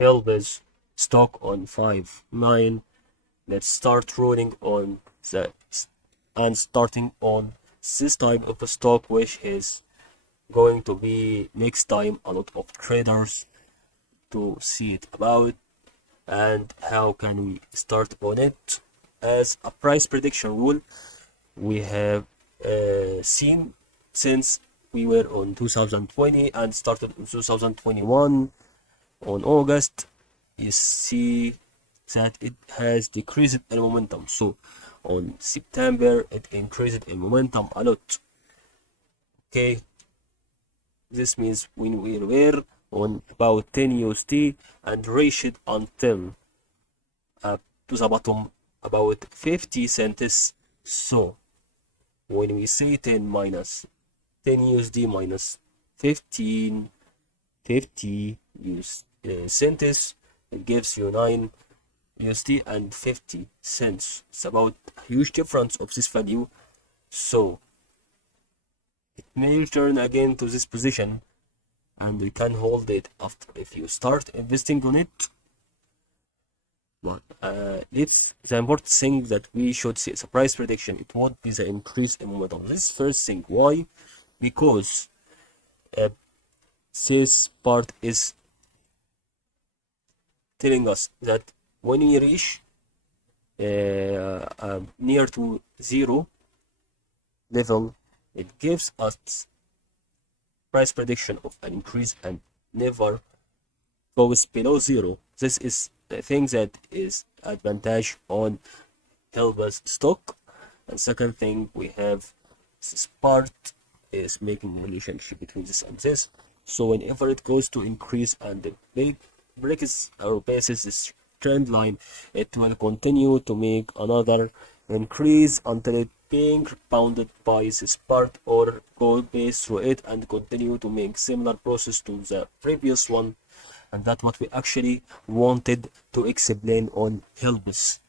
HLBZ stock on 5-9. Let's start rolling on the and starting on this type of a stock, which is going to be next time a lot of traders to see it about. And how can we start on it? As a price prediction rule, we have seen since we were on 2020 and started in 2021 on August, you see that it has decreased in momentum. So on September it increased in momentum a lot. Okay, this means when we were on about 10 USD and reached until to the bottom about 50 cents. So when we say 10 minus 10 USD minus 50 cents, it gives you 9 USD and 50 cents. It's about a huge difference of this value. So it may return again to this position and we can hold it after if you start investing on it. But it's the important thing that we should see as a price prediction. It won't be the increase in momentum. This first thing. Why? Because this part is telling us that when we reach near to zero level, it gives us price prediction of an increase and never goes below zero. This is the thing that is advantage on HLBZ stock. And second thing, we have this part is making relationship between this and this. So whenever it goes to increase and the big breaks or passes this trend line, it will continue to make another increase until it being bounded by this part or go base through it and continue to make similar process to the previous one. And that's what we actually wanted to explain on HLBZ.